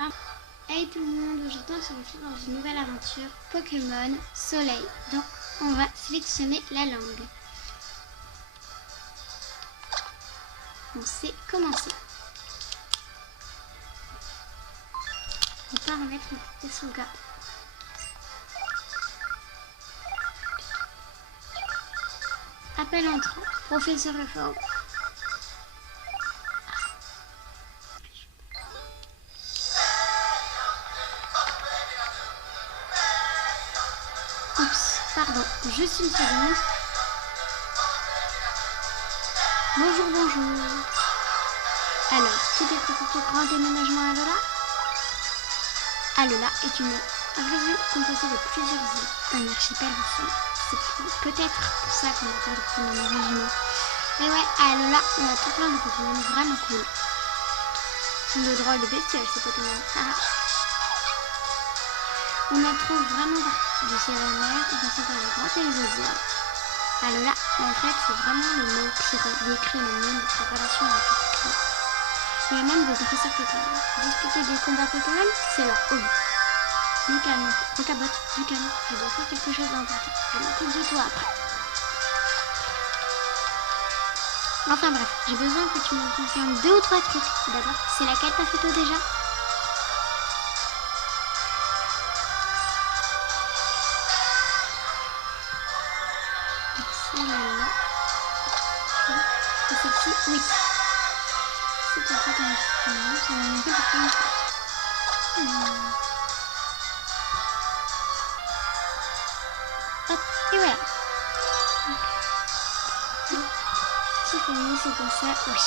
Ah. Hey tout le monde, aujourd'hui on se retrouve dans une nouvelle aventure Pokémon Soleil. Donc on va sélectionner la langue. On sait commencer. On va pas remettre une petite sauvegarde. Appel entrant, professeur Reform. Oups, pardon, juste une seconde. Bonjour, bonjour. Alors, tout est prêt pour ton grand déménagement à Alola? Alola est une région composée de plusieurs îles, un archipel ensemble. C'est peut-être pour ça qu'on attend de prendre un régiment. Mais ouais, à Alola, on a tout plein de Pokémon vraiment cool. Ce sont de drôles de bestioles ces Pokémon. On en trouve vraiment partout, du ciel à la mer, en passant par les grottes et les autres îles. Alola, en fait, c'est vraiment le mot qui décrit le mieux notre relation avec les Pokémon. Il y a même des dresseurs Pokémon. Disputer des combats Pokémon, c'est leur hobby. Lucano, Rocabot, Lucano, je dois faire quelque chose d'important. Je m'occupe de toi après. Enfin bref, j'ai besoin que tu me confirmes 2 ou 3 trucs. D'abord, c'est laquelle ta photo déjà? Celle-là. Et celle-ci, oui. C'est en fait un petit ça m'a fait pour une fois. Hop, et voilà. Tiffany, c'est bien ça, oui.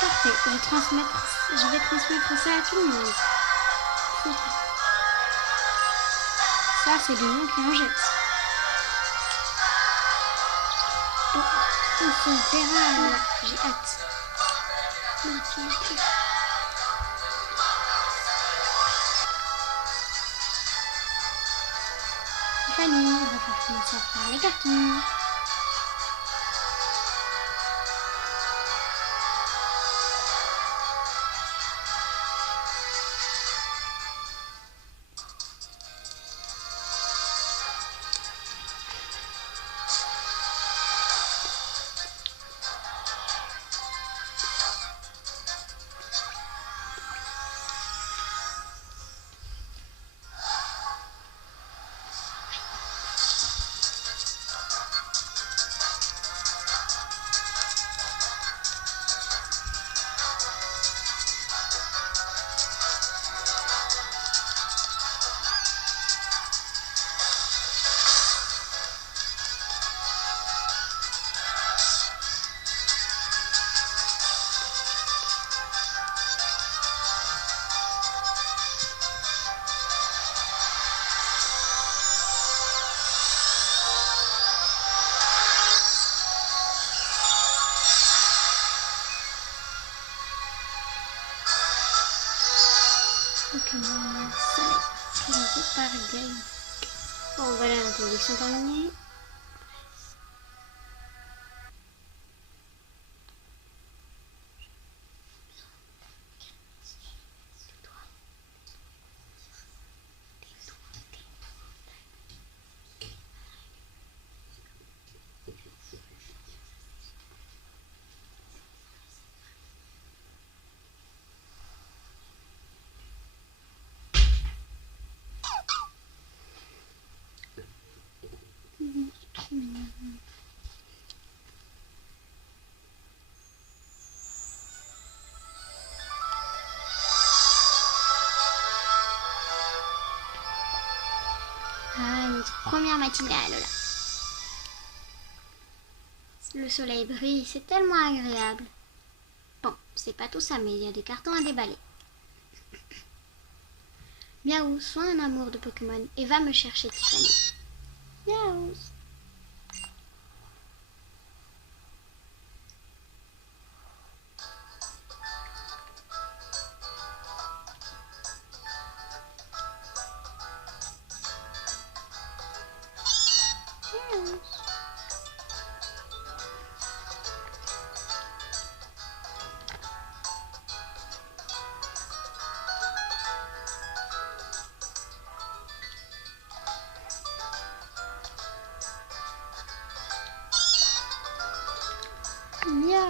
Parfait, je vais transmettre ça à tout le monde. Ça, c'est le nom qui en jette. Bon, on se verra là, j'ai hâte. Tiffany, on va faire commencer à faire les cartons. Pokémon Soleil, présenté par Gaï. Bon, voilà l'introduction terminée. Ah, notre première matinée à Alola. Le soleil brille, c'est tellement agréable. Bon, c'est pas tout ça, mais il y a des cartons à déballer. Miaou, sois un amour de Pokémon et va me chercher Tiffany. Miaou.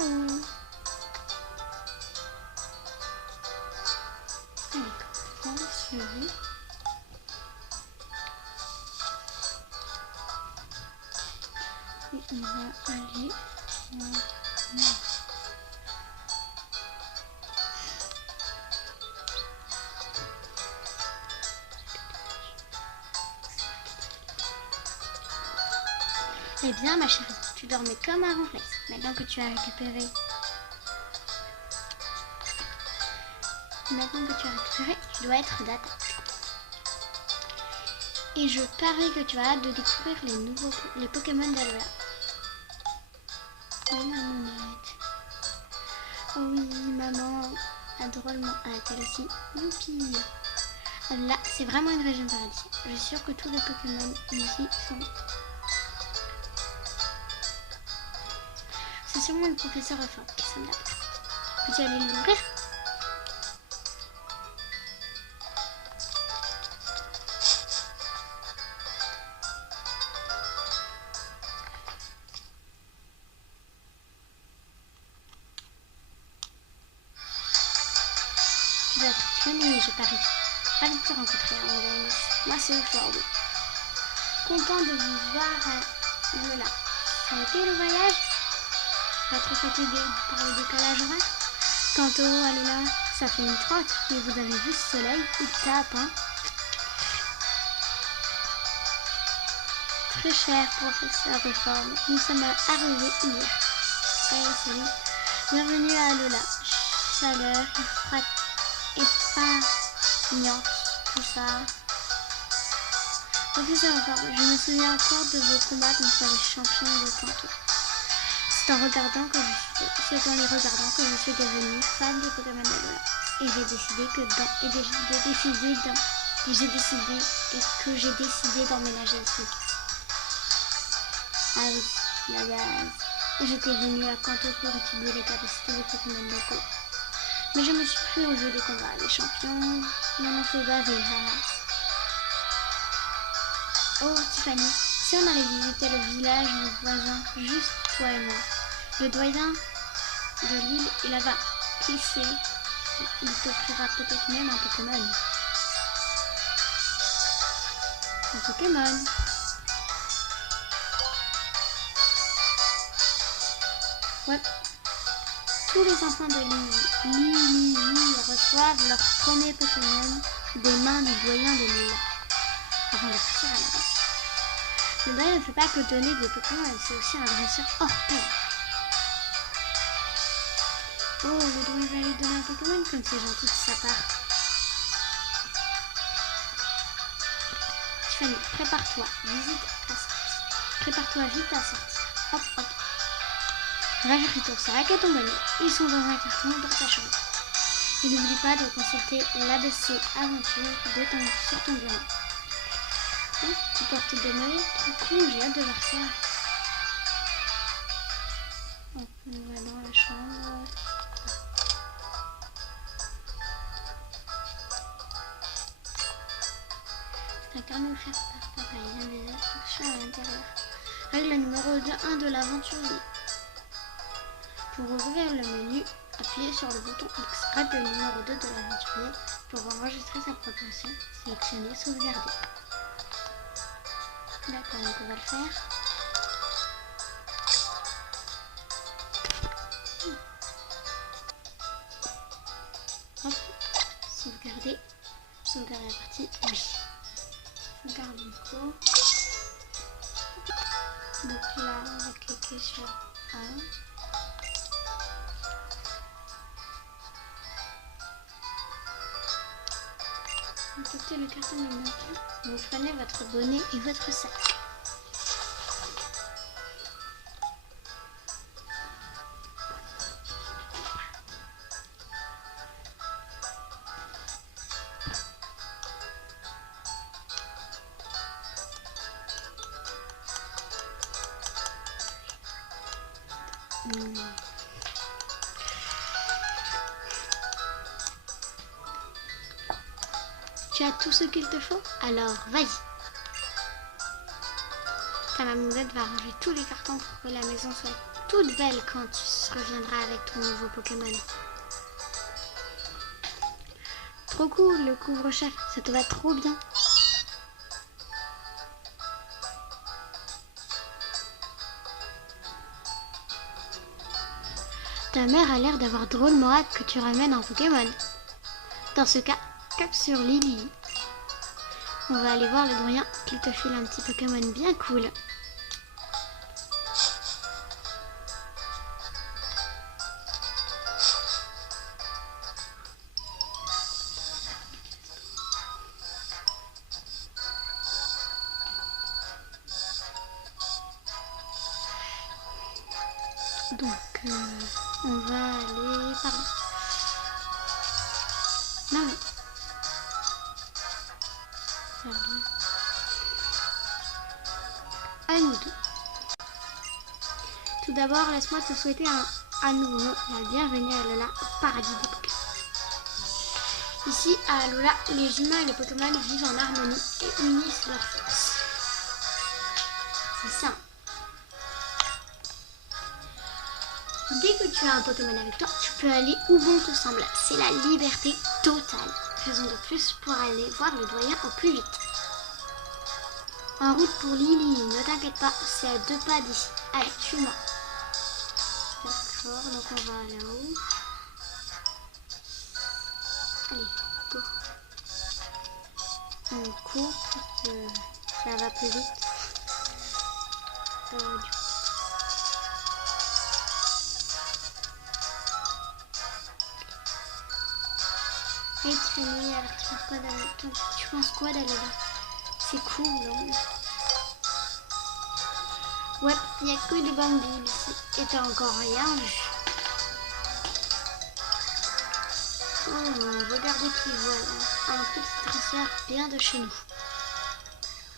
ou... Allez, on va suivre. Et on va aller... Eh bien ma chérie, tu dormais comme un réflexe. Maintenant que tu as récupéré... tu dois être d'attaque. Et je parie que tu as hâte de découvrir les Pokémon d'Alola. Oui, maman, arrête. Oh oui, maman a drôlement hâte, elle aussi. Youpi! Là, c'est vraiment une région paradis. Je suis sûre que tous les Pokémon ici sont... C'est sûrement le professeur Effort qui sonne là. Peux-tu aller l'ouvrir? Tu dois être ennuyé, je parie. Ravi de te rencontrer, Andrés. Moi, c'est Effort. Content de vous voir à Lola. Ça a été le voyage? Pas trop fatigué par le décalage horaire? Quant au Alola, ça fait une trotte, mais vous avez vu ce soleil, il tape, hein? Très cher professeur Réforme, nous sommes arrivés hier. Hey, salut. Bienvenue à Alola. Chaleur, épargnante, tout ça. Professeur Réforme, je me souviens encore de vos combats contre les champions de Kanto. C'est en les regardant que je suis devenue fan des Pokémon d'Alola. Et j'ai décidé d'emménager ici. Ah oui, la base. J'étais venue à Kanto pour étudier les capacités des Pokémon locaux. Mais je me suis pris au jeu des combats. Les champions m'en ont fait baver. Oh, Tiffany, si on allait visiter le village de voisins, juste toi et moi. Le doyen de l'île est là-bas. Qui sait, il t'offrira peut-être même un Pokémon. Un Pokémon. Ouais. Tous les enfants de l'île reçoivent leur premier Pokémon des mains du doyen de l'île. Avant de partir à la base. Le doyen ne fait pas que donner des Pokémon, c'est aussi un dresseur hors pair. Oh, le doyen va lui donner un Pokémon comme c'est gentil de sa part. Tiffany, prépare-toi vite à sortir. Hop, hop. Range retour sa raquette ton bonnet. Ils sont dans un carton dans ta chambre. Et n'oublie pas de consulter l'ABC Aventure sur ton bureau. Oh, tu portes des mollets? Trop cool, j'ai hâte de voir ça. Hop, on va dans la chambre. C'est un carnet offert par papa. Il y a des instructions à l'intérieur. Règle numéro 1 de l'aventurier. Pour ouvrir le menu, appuyez sur le bouton X. Règle numéro 2 de l'aventurier. Pour enregistrer sa progression, sélectionnez sauvegarder. D'accord, donc on va le faire. Hop, sauvegarder. Sauvegarder la partie, oui. Sauvegarde Nico. Donc là, on va cliquer sur A. Écoutez le carton de mon cul. Vous prenez votre bonnet et votre sac. Tu as tout ce qu'il te faut? Alors, vas-y. Ta mamouzette va ranger tous les cartons pour que la maison soit toute belle quand tu reviendras avec ton nouveau Pokémon. Trop cool le couvre-chef, ça te va trop bien. Ta mère a l'air d'avoir drôlement hâte que tu ramènes un Pokémon. Dans ce cas, cap sur Lily. On va aller voir le doyen qu'il te file un petit Pokémon bien cool. Donc, on va aller par là. Non, mais... À nous deux. Tout d'abord, laisse-moi te souhaiter à nouveau la bienvenue à Alola au paradis des Pokémon. Ici, à Alola, les humains et les Pokémon vivent en harmonie et unissent leurs forces. C'est ça. Dès que tu as un Pokémon avec toi, tu peux aller où bon te semble. C'est la liberté totale. Raison de plus pour aller voir le doyen au plus vite. En route pour Lily, ne t'inquiète pas, c'est à 2 pas d'ici. Allez, suis-moi. D'accord, donc on va là-haut. Allez, go. On court parce que ça va plus vite. Du coup. Hey Tiffany, alors tu penses quoi d'aller là? C'est cool, non? Ouais, il n'y a que des bamboos ici. Et t'as encore rien vu. Oh, regardez qui voilà. Un petit dresseur bien de chez nous.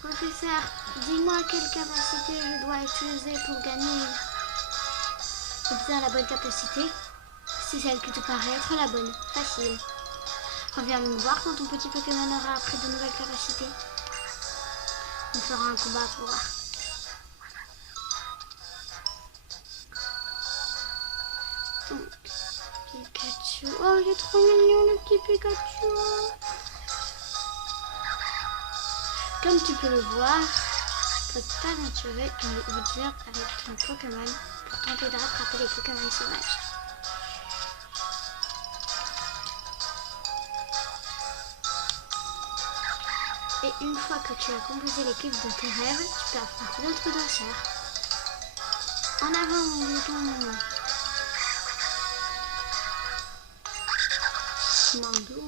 Professeur, dis-moi quelle capacité je dois utiliser pour gagner. Eh bien, la bonne capacité, c'est celle qui te paraît être la bonne. Facile. Reviens me voir quand ton petit Pokémon aura appris de nouvelles capacités. On fera un combat pour voir. Donc, Pikachu. Oh, il est trop mignon le petit Pikachu. Comme tu peux le voir, tu peux t'aventurer dans les hautes herbes avec ton Pokémon pour tenter de rattraper les Pokémon sauvages. Et une fois que tu as composé l'équipe de tes rêves, tu peux affronter d'autres danseurs. En avant, mon bouton. Mandou.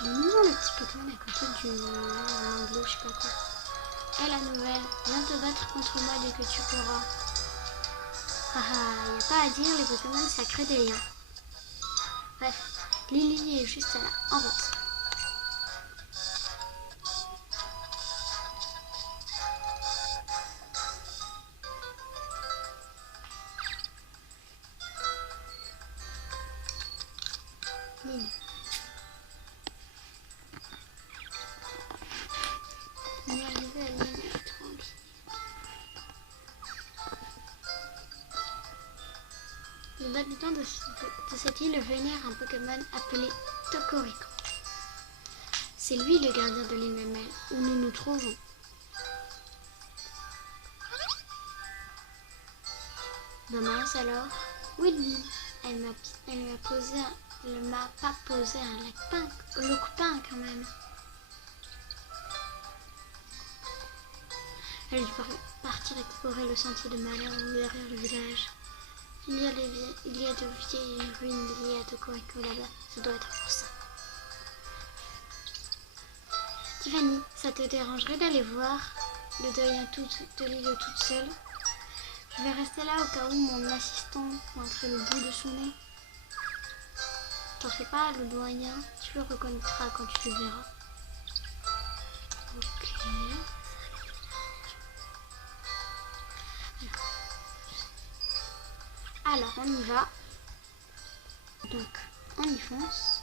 Il est mignon le petit Pokémon à côté du Mandou, je sais pas quoi. Et la nouvelle, viens te battre contre moi dès que tu pourras. Haha, y a pas à dire, les Pokémon ça crée des liens. Bref, Lily est juste là, en route. Lily. On est arrivé à Lily, tranquille. Les habitants de cette île vénèrent un Pokémon appelé Tokoriko. C'est lui le gardien de l'île Mamelle où nous nous trouvons. Dommage alors. Oui, elle m'a pas posé un loupin quand même. Elle a dû partir explorer le sentier de malheur derrière le village. Il y a de vieilles ruines liées à Tokoriko là-bas. Ça doit être pour ça. Tiffany, ça te dérangerait d'aller voir le doyen de l'île toute seule? Je vais rester là au cas où mon assistant pointerait le bout de son nez. T'en fais pas, le doyen, tu le reconnaîtras quand tu le verras. Ok. Alors, on y va. Donc, on y fonce.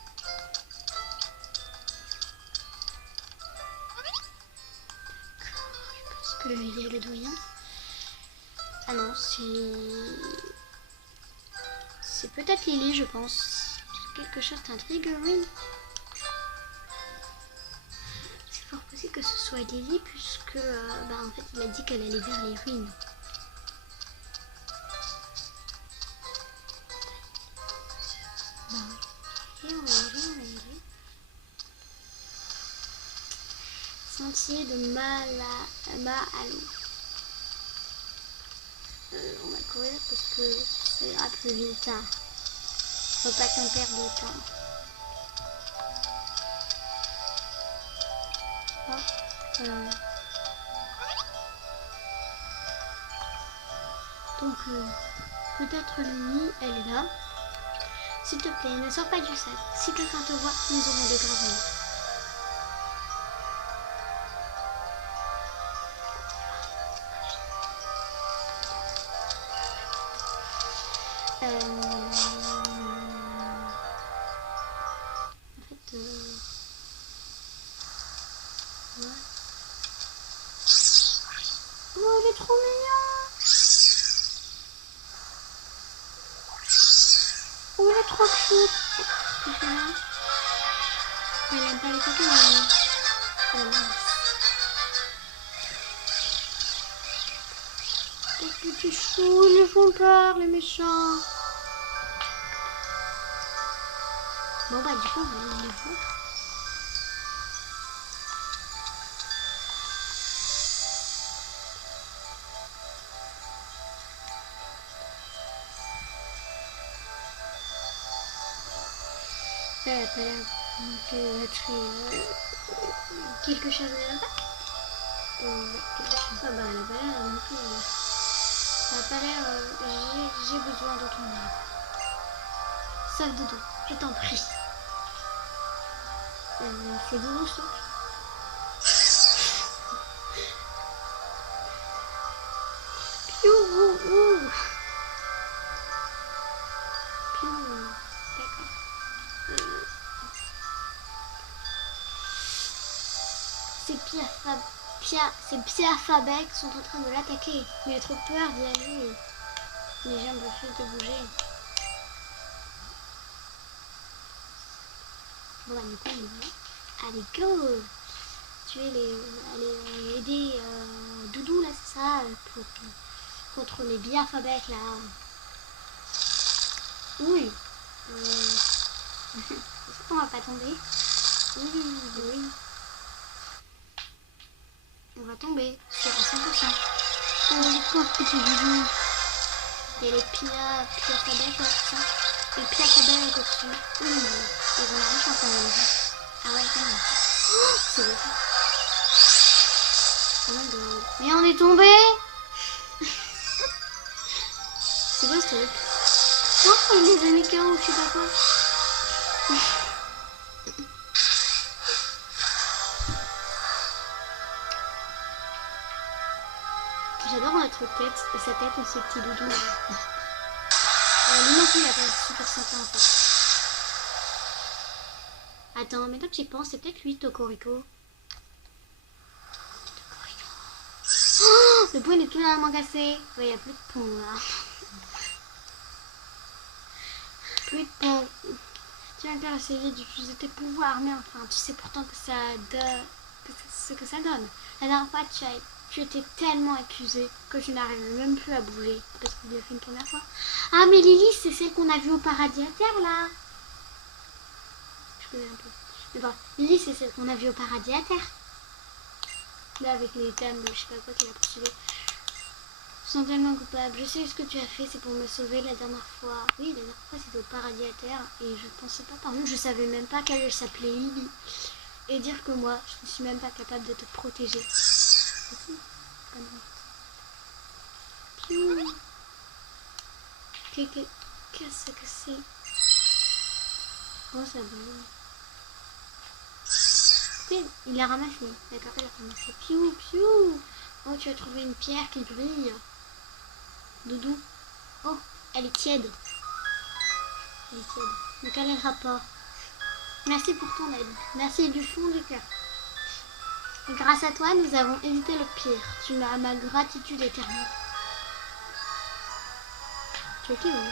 qu'il y a le doyen. Ah non, c'est peut-être Lily, je pense. Quelque chose t'intrigue, oui. C'est fort possible que ce soit Lily, puisque en fait il a dit qu'elle allait vers les ruines. Et on va y aller. Sentier de Mahalo. On va courir parce que ça ira plus vite. Hein. Faut pas qu'on perde de temps. Donc peut-être Lily, elle est là. S'il te plaît, ne sors pas du sac. Si quelqu'un te voit, nous aurons de graves ennuis. Ouais. Oh, il est trop mignon. Oh, il est trop cute. Qu'est-ce qu'il fait là? Elle aime pas les coquins, mais... Oh, mince. Qu'est-ce que tu fous? Ils me font peur, les méchants. Bon, bah, du coup, on va aller les voir. Elle a pas l'air d'être quelque chose de là-bas. Quelque chose. Ah bah elle a pas l'air non plus. Elle a pas l'air. J'ai besoin de ton aide. Sauf Doudou, je t'en prie. C'est Doudou ça. Piou. D'accord. Ces Pia Fabec sont en train de l'attaquer. Mais il a trop peur d'y aller. Les jambes refusent de bouger. Bon bah du coup on y va. Allez go. Tu es aller aider Doudou là, c'est ça, contre les Pia Fabec là. Oui. Est-ce qu'on va pas tomber? Oui. On va tomber sur 100%. Oh les pauvres petits Doudou. Il y a les Pia Fabec là, c'est ça. Les Pia Fabec au-dessus. Ils ont la chance quand même. Ah ouais, quand même. Oh, c'est beau ça. Oh my god. Mais on est tombé. C'est beau ce truc. Oh, les amis KO, je sais pas quoi. J'adore notre tête et sa tête aussi, petit Doudou. Lui non plus, il a pas super sympa en fait. Attends, maintenant que j'y pense, c'est peut-être lui, Tocorico. Oh, le pont est totalement cassé. Ouais, il n'y a plus de pont là. Plus de pont. Tu vas encore essayer d'utiliser tes pouvoirs, mais enfin, tu sais pourtant que ce que ça donne. La dernière fois, tu étais tellement accusée que je n'arrivais même plus à bouger. Parce que je l'ai fait une première fois. Ah, mais Lily, c'est celle qu'on a vue au paradis à terre là. Je connais un peu. Mais bon, Lily, c'est celle qu'on a vue au paradis à terre. Là, avec les dames, je sais pas quoi qu'il a poursuivi. Je sens tellement coupable. Je sais ce que tu as fait, c'est pour me sauver la dernière fois. Oui, la dernière fois, c'était au paradis à terre. Et je pensais pas, par contre, je savais même pas qu'elle s'appelait Lily. Et dire que moi, je ne suis même pas capable de te protéger. Qu'est-ce que c'est? Oh, ça brûle. Il l'a ramassé. D'accord, il l'a ramassé. Piou. Oh, tu as trouvé une pierre qui brille. Doudou. Oh, elle est tiède. Mais quel est le rapport? Merci pour ton aide. Merci du fond du cœur. Grâce à toi, nous avons évité le pire. Tu m'as ma gratitude éternelle. Tu es qui, oui?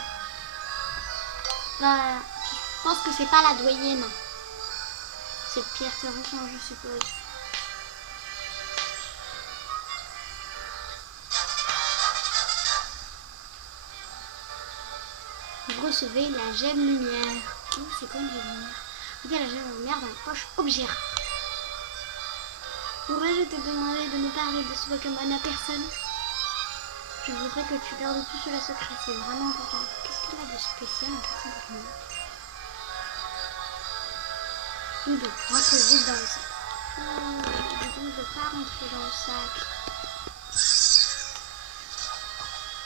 Voilà. Je pense que c'est pas la doyenne. C'est le pire terrorisme, je suppose. Vous recevez la gemme lumière. Oh, c'est quoi une gemme lumière? Ok, la gemme lumière dans la poche objet rare. Pourrais-je te demander de ne parler de ce Pokémon à personne? Je voudrais que tu gardes tout cela secret, c'est vraiment important. Qu'est-ce qu'il a de spécial en fait, ce Pokémon? Doudou, rentre vite dans le sac. Doudou ne veut pas rentrer dans le sac.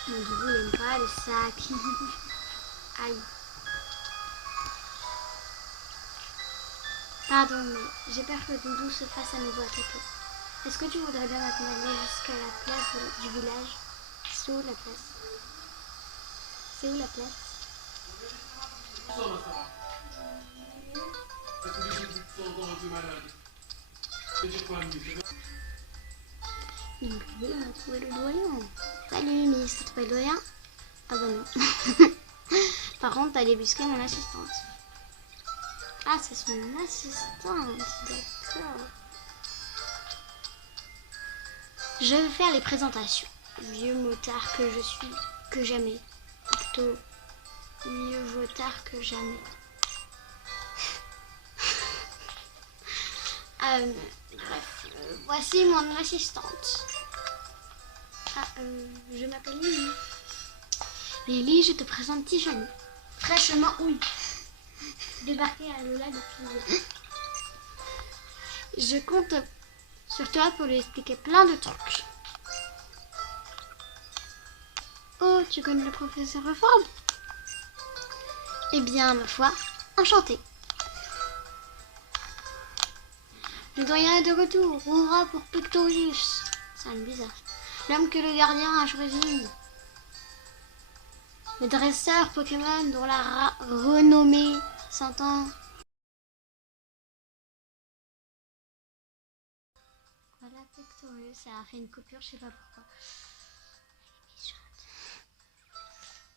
Mon Doudou n'aime pas le sac. Aïe. Pardon, mais j'ai peur que Doudou se fasse à nouveau attaquer. Est-ce que tu voudrais bien m'accompagner jusqu'à la place du village? C'est où la place? C'est où la place? Donc oui, on a trouvé le doyen. Salut, mais t'as trouvé le doyen? Ah bah non. Par contre, t'as débusqué mon assistante. Ah, c'est son assistante, d'accord. Je vais faire les présentations. Vieux motard que je suis, que jamais. Plutôt, vieux motard que jamais. Bref, voici mon assistante. Ah, je m'appelle Lily. Lily, je te présente Tiffany. Fraîchement, oui. Débarqué à Lola depuis. Je compte sur toi pour lui expliquer plein de trucs. Oh, tu connais le professeur Reforme? Eh bien, ma foi, enchantée. Le doyen est de retour. Hurrah pour Pictorius. C'est bizarre. L'homme que le gardien a choisi. Le dresseur Pokémon dont la renommée s'entend. Voilà Pictorius. Ça a fait une coupure, je sais pas pourquoi.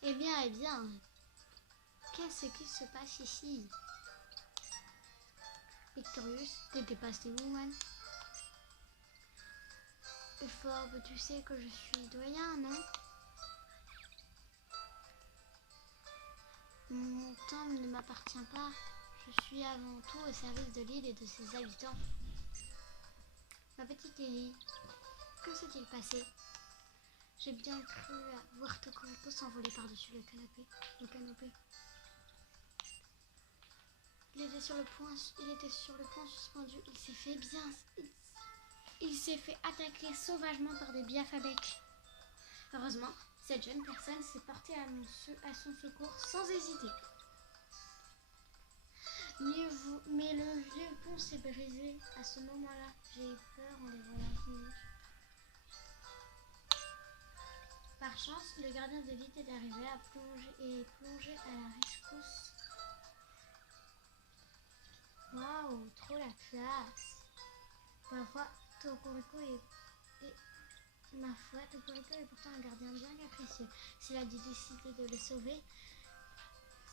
Elle est méchante. Eh bien. Qu'est-ce qui se passe ici? Pictorius, t'étais passé où, man? Fort, tu sais que je suis doyen, non? Mon temps ne m'appartient pas. Je suis avant tout au service de l'île et de ses habitants. Ma petite Lily, que s'est-il passé? J'ai bien cru voir Tokoropo s'envoler par-dessus le canopé. Il était sur le point suspendu. Il s'est fait attaquer sauvagement par des biafabeks. Heureusement, cette jeune personne s'est portée à son secours sans hésiter. Mais le vieux pont s'est brisé à ce moment-là. J'ai eu peur en les voyant venir. Par chance, le gardien de l'île est arrivé à plonger à la rescousse. Waouh, trop la classe. Ma foi, Tokoropo est pourtant un gardien bien capricieux. S'il a décidé de le sauver,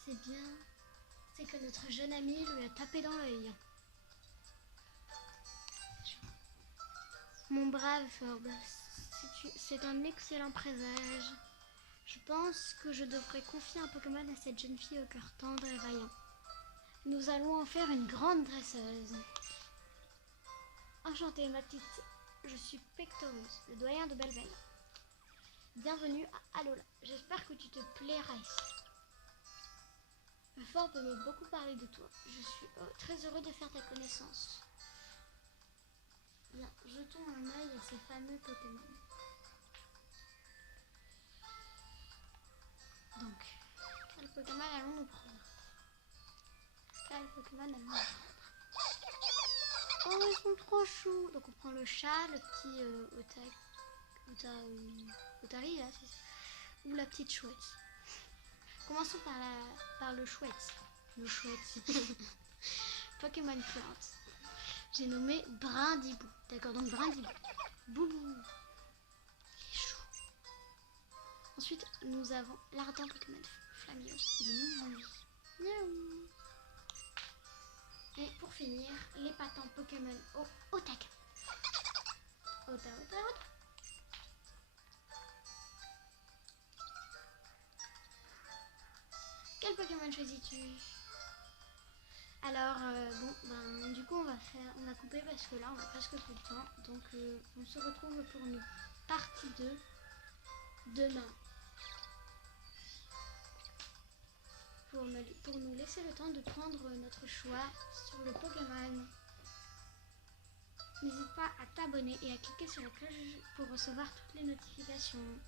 c'est que notre jeune ami lui a tapé dans l'œil. Mon brave Forbes, c'est un excellent présage. Je pense que je devrais confier un Pokémon à cette jeune fille au cœur tendre et vaillant. Nous allons en faire une grande dresseuse. Enchantée, ma petite. Je suis Pictorius, le doyen de Belleville. Bienvenue à Alola. J'espère que tu te plairas ici. Forbes m'a beaucoup parlé de toi. Je suis très heureux de faire ta connaissance. Bien, jetons un œil à ces fameux Pokémon. Donc, quel Pokémon allons-nous prendre? Oh, ils sont trop choux. Donc on prend le chat, le petit Otari, là, ou la petite chouette. Commençons par le chouette. Le chouette. Pokémon plante. J'ai nommé Brindibou. D'accord, donc Brindibou. Boubou. Il est chou. Ensuite, nous avons l'ardent Pokémon Flamio. Il est mignon, lui. Miaou. Et pour finir, les patents Pokémon Otaka. Ota. Quel Pokémon choisis-tu? Alors, du coup, on a coupé parce que là, on a presque plus de temps. Donc, on se retrouve pour une partie 2 demain. Pour nous laisser le temps de prendre notre choix sur le Pokémon. N'hésite pas à t'abonner et à cliquer sur la cloche pour recevoir toutes les notifications.